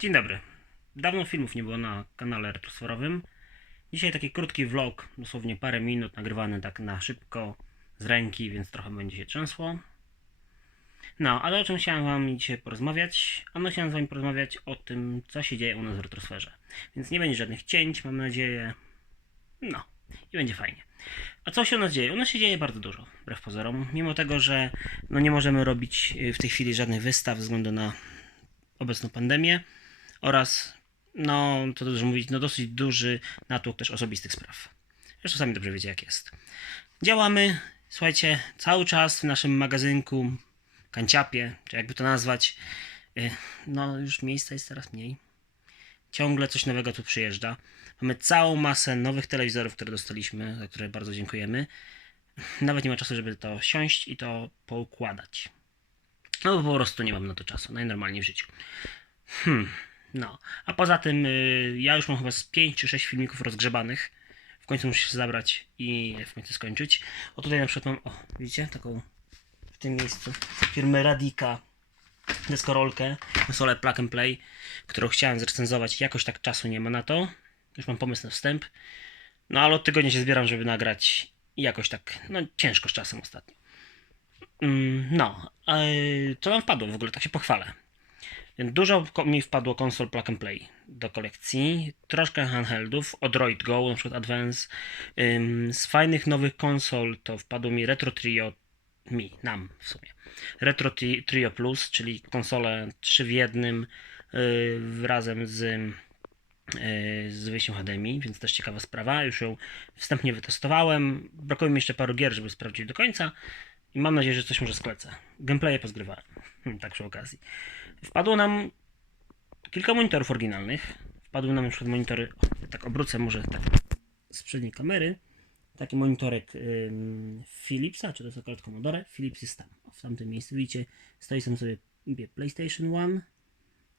Dzień dobry. Dawno filmów nie było na kanale retrosferowym. Dzisiaj taki krótki vlog, dosłownie parę minut, nagrywany tak na szybko, z ręki, więc trochę będzie się trzęsło. No, ale o czym chciałem wam dzisiaj porozmawiać? Ano chciałem z wami porozmawiać o tym, co się dzieje u nas w retrosferze. Więc nie będzie żadnych cięć, mam nadzieję. No, i będzie fajnie. A co się u nas dzieje? U nas się dzieje bardzo dużo, wbrew pozorom. Mimo tego, że no nie możemy robić y, w tej chwili żadnych wystaw ze względu na obecną pandemię oraz, no to dużo mówić, no dosyć duży natłok też osobistych spraw. Zresztą sami dobrze wiecie jak jest. Działamy, słuchajcie, cały czas w naszym magazynku, kanciapie, czy jakby to nazwać, y, no już miejsca jest coraz mniej. Ciągle coś nowego tu przyjeżdża. Mamy całą masę nowych telewizorów, które dostaliśmy, za które bardzo dziękujemy. Nawet nie ma czasu, żeby to siąść i to poukładać. No bo po prostu nie mam na to czasu, najnormalniej w życiu. Hmm, no. A poza tym y, ja już mam chyba z 5 czy 6 filmików rozgrzebanych. W końcu muszę się zabrać i w końcu skończyć. O tutaj na przykład mam, o widzicie, taką w tym miejscu firmy Radika deskorolkę, konsolę Plug and Play, którą chciałem zrecenzować. Jakoś tak czasu nie ma na to. Już mam pomysł na wstęp. No ale od tygodnia się zbieram, żeby nagrać i jakoś tak, no ciężko z czasem ostatnio. Mm, No, co nam wpadło w ogóle, tak się pochwalę. Dużo mi wpadło konsol Plug and Play do kolekcji, troszkę handheldów, Odroid Go, na przykład Advance. Z fajnych nowych konsol to wpadło mi Retro Trio, mi, nam w sumie. Retro Tri- Trio Plus, czyli konsole 3 w jednym yy, razem z, yy, z wyjściem HDMI, więc też ciekawa sprawa. Już ją wstępnie wytestowałem. Brakuje mi jeszcze paru gier, żeby sprawdzić do końca. I mam nadzieję, że coś może sklecę. Gameplaye pozgrywałem. Tak przy okazji. Wpadło nam kilka monitorów oryginalnych. Wpadły nam na przykład monitory. O, tak obrócę może tak z przedniej kamery. Taki monitorek ym, Philipsa, czy to jest akurat Commodore? Philips jest tam. W tamtym miejscu widzicie, stoi tam sobie PlayStation One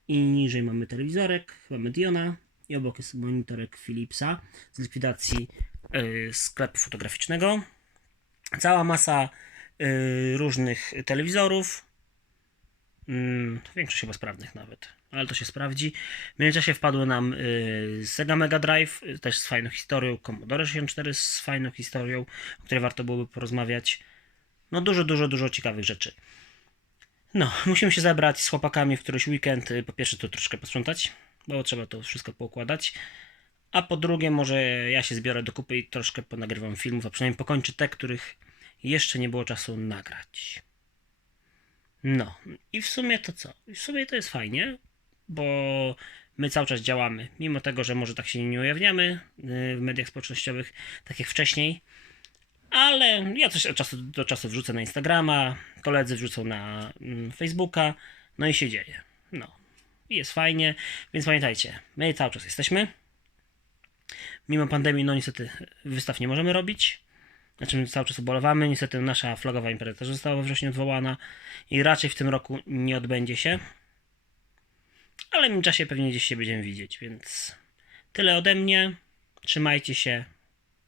i niżej mamy telewizorek, chyba Mediona i obok jest monitorek Philipsa z likwidacji y, sklepu fotograficznego. Cała masa różnych telewizorów, Mm, większość chyba sprawnych nawet, ale to się sprawdzi. W międzyczasie wpadło nam y, Sega Mega Drive, y, też z fajną historią, Commodore 64 z fajną historią, o której warto byłoby porozmawiać. No dużo, dużo, dużo ciekawych rzeczy. No, musimy się zebrać z chłopakami w któryś weekend. y, Po pierwsze to troszkę posprzątać, bo trzeba to wszystko poukładać. A po drugie może ja się zbiorę do kupy i troszkę ponagrywam filmów, a przynajmniej pokończę te, których jeszcze nie było czasu nagrać. No, i w sumie to co? W sumie to jest fajnie, bo my cały czas działamy. Mimo tego, że może tak się nie ujawniamy y, w mediach społecznościowych, tak jak wcześniej, ale ja coś od czasu do czasu wrzucę na Instagrama, koledzy wrzucą na mm, Facebooka, no i się dzieje. No, i jest fajnie, więc pamiętajcie, my cały czas jesteśmy. Mimo pandemii, no niestety wystaw nie możemy robić. Znaczy cały czas ubolewamy. Niestety nasza flagowa impreza też została we wrześniu odwołana i raczej w tym roku nie odbędzie się. Ale w międzyczasie pewnie gdzieś się będziemy widzieć, więc tyle ode mnie. Trzymajcie się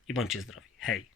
i bądźcie zdrowi. Hej!